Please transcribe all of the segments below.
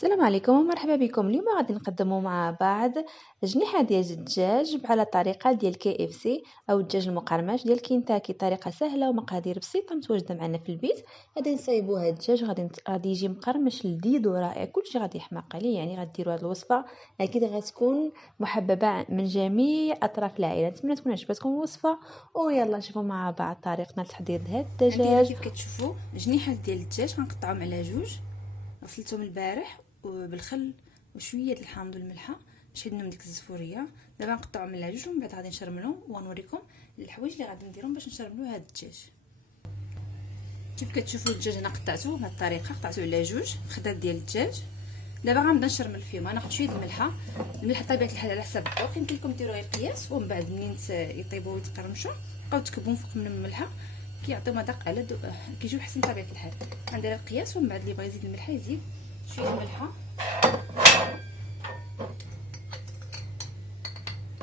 السلام عليكم ومرحبا بكم. اليوم غادي نقدموا مع بعض جنيحة ديال الدجاج على طريقة ديال KFC او الدجاج المقرمش ديال كينتاكي. طريقة سهلة ومقادير بسيطة متواجدة معنا في البيت. غادي نصايبوا هذا الدجاج، غادي يجي مقرمش لذيذ ورائع، كلشي غادي يحماق عليه. يعني غديروا هذه الوصفة اكيد غتكون محببة من جميع اطراف العائلة. نتمنى تكون عجبتكم الوصفة، ويلا نشوفوا مع بعض طريقتنا لتحضير هذا عندي هنا الدجاج. كيف كتشوفوا جنيحه ديال الدجاج غنقطعهم على جوج. غسلتهم البارح وبالخل وشويه د الحامض والملحه باش يدنهم ديك الزفوريه. دابا نقطعهم على جوج ومن بعد غادي نشرملهم ونوريكم الحوايج اللي غادي نديرهم باش نشرملوا هذا الدجاج. كيف كتشوفوا الدجاج انا قطعته بهذه الطريقه، قطعته على جوج خدات ديال الدجاج. دابا غنبدا نشرمل فيهم. انا ناخذ شويه الملحه طبيعه الحال على حسب الذوق، يمكن لكم ديروا غير قياس، ومن بعد منين يطيبوا ويتقرمشوا بقاو تكبوا فوق من الملحه كيعطيو مذاق على كيجيو حسن طبيعه الحال. غندير القياس ومن بعد اللي بغى يزيد الملحه يزيد شويه الملحه،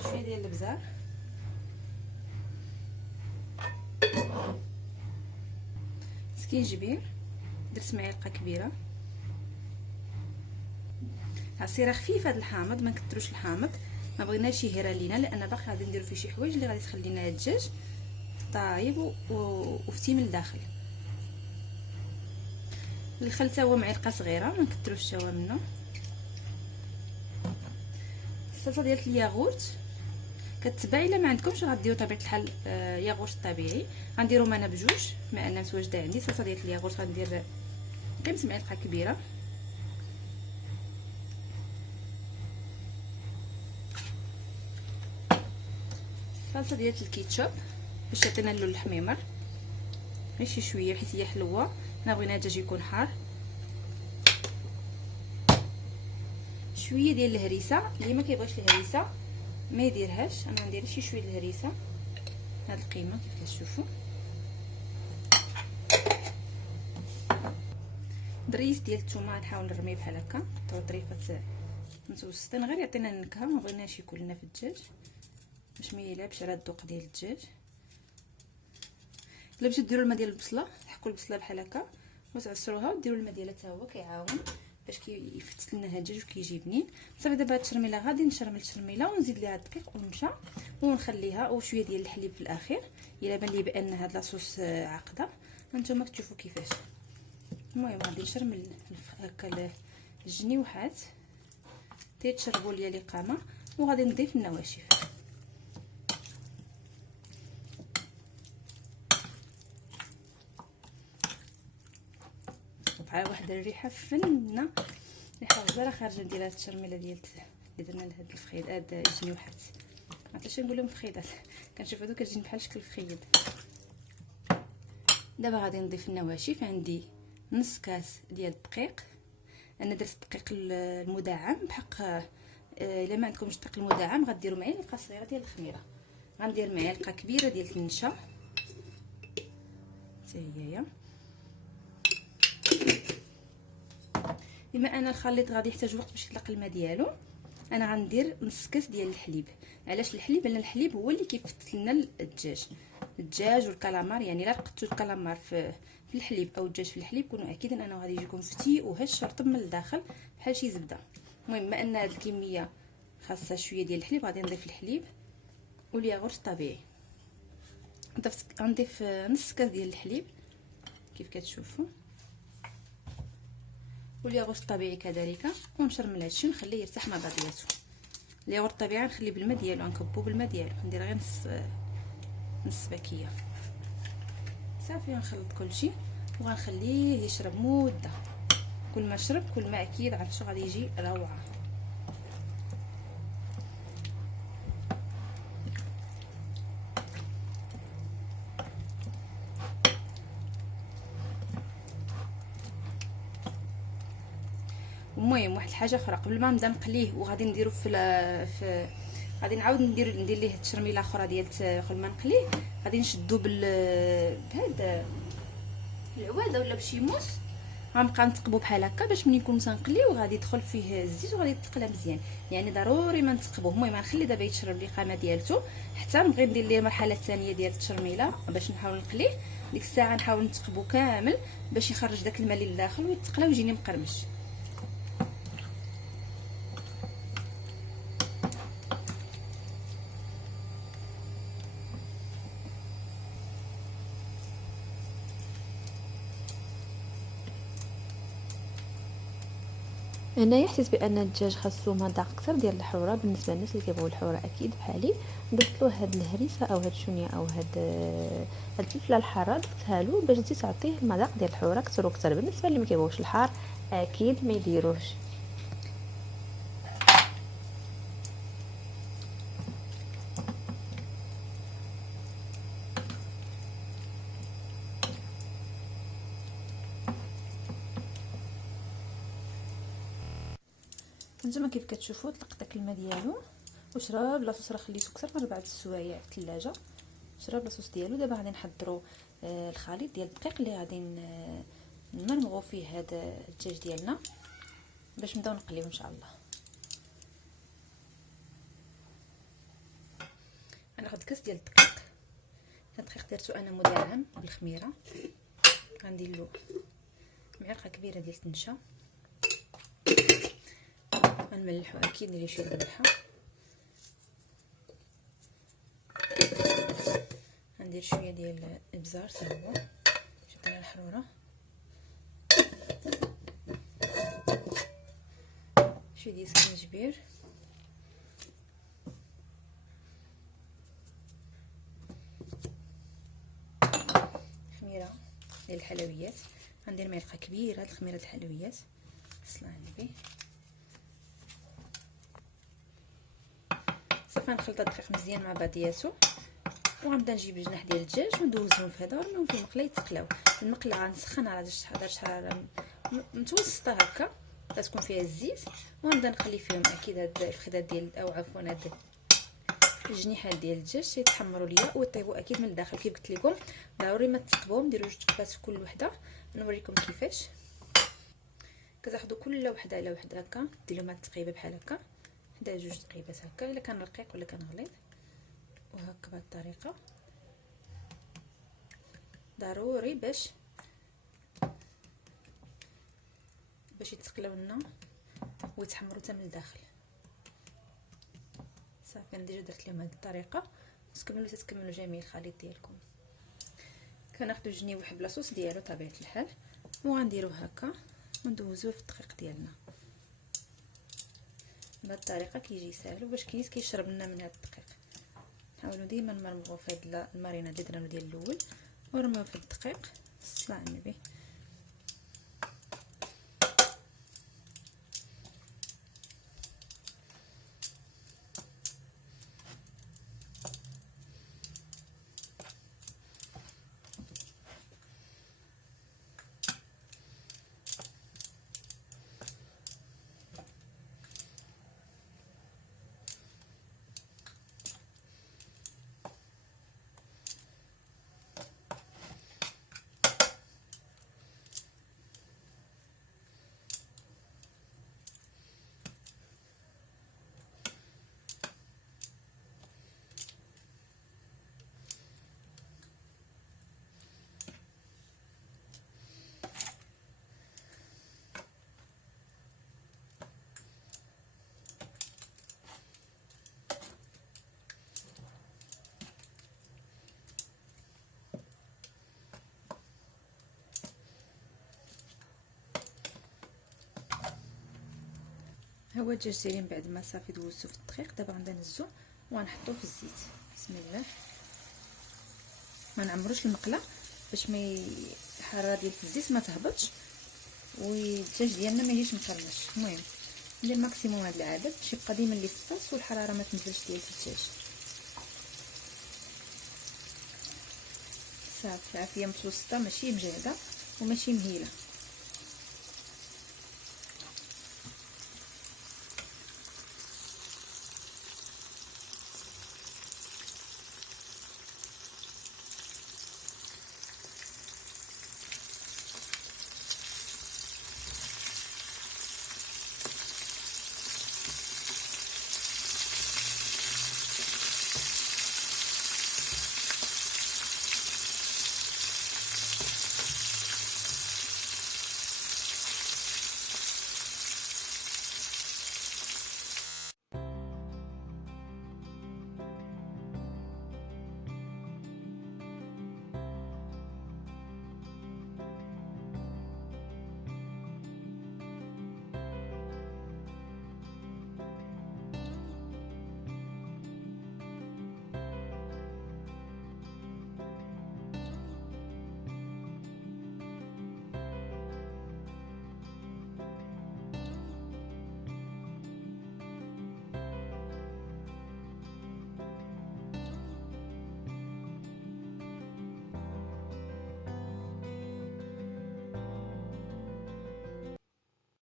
شويه ديال الابزار، سكينجبير درت معلقه كبيره، عصيره خفيفه د الحامض، ما نكثروش الحامض، ما بغيناش يهرى لينا لان باقي غادي نديرو فيه شي حوايج اللي غادي تخلي لنا الدجاج طايب وفتيم لداخل. الخل تا هو معلقه صغيره، ما نكثروش تا هو منه. الصلصه ديال الياغورت كتبع، الا ما عندكمش غديروا طبيعه الحال ياغورت طبيعي. غنديرهم انا بجوج بما ان متواجده عندي الصلصه ديال الياغورت. غندير قيمه معلقه كبيره، صلصه ديال الكيتشوب باش يعطينا اللون الحميمر، غير شي شويه حيت هي حلوه، انا بغينا الدجاج يكون حار. شويه ديال الهريسه، اللي ما كيبغيش الهريسه ما يديرهاش، انا ندير شي شويه الهريسه هاد القيمه كيف كتشوفوا. دريس ديال الثومه نحاول نرميه بحال هكا، نقطعو طريفات متوسطين غير يعطينا النكهه، ما بغيناش يكون لنا في الدجاج باش ما يلعبش على الذوق ديال الدجاج. الا بغيتو ديروا الماء ديال البصله، تحكوا البصله بحال هكا وتعصروها وديروا الماء ديالها حتى هو كيعاون باش كيفتت لنا هاد الدجاج وكيجي بنين. صافي دابا هاد التشرميله غادي نشرمل التشرميله ونزيد ليها الدقيق والنشا ونخليها، وشويه ديال الحليب في الاخير الا بان لي بان هاد لاصوص عاقده. هانتوما كتشوفوا كيفاش. المهم غادي نشرمل هكا الجنيوحات تيتشربوا ليا الاقامه، وغادي نضيف النواشف. بحال واحد الريحه فنه، ريحه غزاله خارجه ديال هاد التشرميله ديال اللي درنا لهاد الفخيد، هاد الجنيوحات. عرفتش نقول لهم فخيدات، كنشوف هادو كتجي بحال شكل الفخيد. دابا غادي نضيف النواشف. عندي نص كاس ديال الدقيق، انا درت الدقيق المدعم بحق الا ما عندكمش الدقيق المدعم غديروا معلقه صغيره ديال الخميره. غندير معلقه كبيره ديال النشا حتى هي. بما ان الخليط غادي يحتاج وقت باش يطلق الماء ديالو، انا غندير نص كاس ديال الحليب. علاش الحليب؟ لان الحليب هو اللي كيفتت لنا الدجاج والكالامار. يعني الا لقيتو الكالامار في الحليب او الدجاج في الحليب كونوا اكيدين انه غادي يجيكم فتي وهش رطب من الداخل بحال شي زبده. المهم بما ان هذه الكميه خاصها شويه ديال الحليب، غادي نضيف الحليب والياغورت الطبيعي. غنضيف نص كاس ديال الحليب كيف كتشوفوا، والياغورت الطبيعي كذلك، ونشرمل هادشي ونخليه يرتاح مع بعضياتو. الياغورت الطبيعي نخليه بالماء ديالو، نكبو بالماء ديالو، ندير غير نص باكيه صافي. غنخلط كلشي وغنخليه يشرب مده. كل ما شرب كل ما اكيد عرفتوا غادي يجي روعه. المهم واحد الحاجه اخرى قبل ما نبدا نقليه وغادي نديرو في غادي نعاود ندير ليه التشرميله اخرى ديال قبل ما نقليه. غادي نشدو بهاد العواده ولا بشي موس، غنبقى نثقبو بحال هكا باش ملي نكون تنقليو غادي يدخل فيه الزيت وغادي يتقلى مزيان. يعني ضروري ما نثقبوه. المهم غنخلي دابا يتشرب القامه ديالته حتى نبغي ندير ليه المرحله الثانيه ديال التشرميله باش نحاول نقليه. ديك الساعه نحاول نثقبو كامل باش يخرج داك الماء اللي لداخل ويتقلى ويجيني مقرمش. هنايا حسيت بان الدجاج خاصو مذاق اكثر ديال الحوره. بالنسبه للناس اللي كيبغيو الحوره اكيد بحالي ضفت له هاد الهريسه او هاد الشونيه او هاد الفلفله الحاره، ضفتها له باش تزيد تعطيه المذاق ديال الحوره اكثر واكثر. بالنسبه اللي ما كيبغيوش الحار اكيد ما يديروش. نتوما كيف كتشوفوا طلق داك الماء ديالو وشرب لاصوص. راه خليته اكثر من 4 السوايع في الثلاجه. شرب لاصوص ديالو. دابا غادي نحضروا الخليط ديال الدقيق اللي غادي نمرمغوا فيه هذا الدجاج ديالنا باش نبداو نقليو ان شاء الله. انا خدت كاس ديال الدقيق. هذا الدقيق درتو انا مدعم بالخميره. غندير له معلقه كبيره ديال التنشا. غنملحو اكيد، ندير شويه الملحه. غندير شويه ديال الابزار حتى هو باش يعطينا الحروره. شويه ديال الزنجبير. خميره ديال الحلويات. غندير معلقه كبيره د الخميره د الحلويات. صلاه على النبي. صافي نخلط الدقيق مزيان مع بعضياتو وغنبدا نجيب الجناح ديال الدجاج وندوزهم في هذا ونرميهم في المقله يتقلاو. المقله غنسخنها على درجه حراره متوسطه هكا غتكون فيها الزيت، ونبدا نقلي فيهم. اكيد هاد الفخذات ديال او عفوا هاد الجنيحات ديال الدجاج تيتحمروا ليا ويطيبوا اكيد من الداخل. كيف قلت لكم ضروري ما تثقبوهم، ديروا 2 تقبات في كل وحده. نوريكم كيفاش. كتاخذوا كل وحده على وحده هكا، ديروا مع التقيبه بحال هكا، حدا 2 تقيبات هكا الا كان رقيق ولا كان غليظ. وهكا بهذه الطريقه ضروري باش يتقلاو لنا ويتحمروا حتى من الداخل. صافي انا ديجا درت لهم هذه الطريقه. تكملوا جميع الخليط ديالكم. كناخذوا الجنيوح بلاصوص ديالو طبيعه الحال وغنديروه هكا وندوزوه في الدقيق ديالنا. بهذه الطريقه كيجي ساهل وباش كيشرب لنا من هذا الدقيق. حاولوا ديما نمرمغوا في هذه المارينه اللي درنا ديال الاول ورميوه في الدقيق. الصلاه على النبي. هو الدجاج ديالي بعد ما صافي دوزتو في الدقيق. دابا غنبدا نهزو وغنحطوه في الزيت. بسم الله. ما نعمروش المقله باش ما الحراره ديال الزيت ما تهبطش والدجاج ديالنا ما يجيش مقرمش. المهم ندير ماكسيموم هذا العدد باش يبقى ديما اللي فطاس والحراره ما تنزلش ديال الدجاج. صافي عافيه متوسطه، ماشي مجهده وماشي مهيله.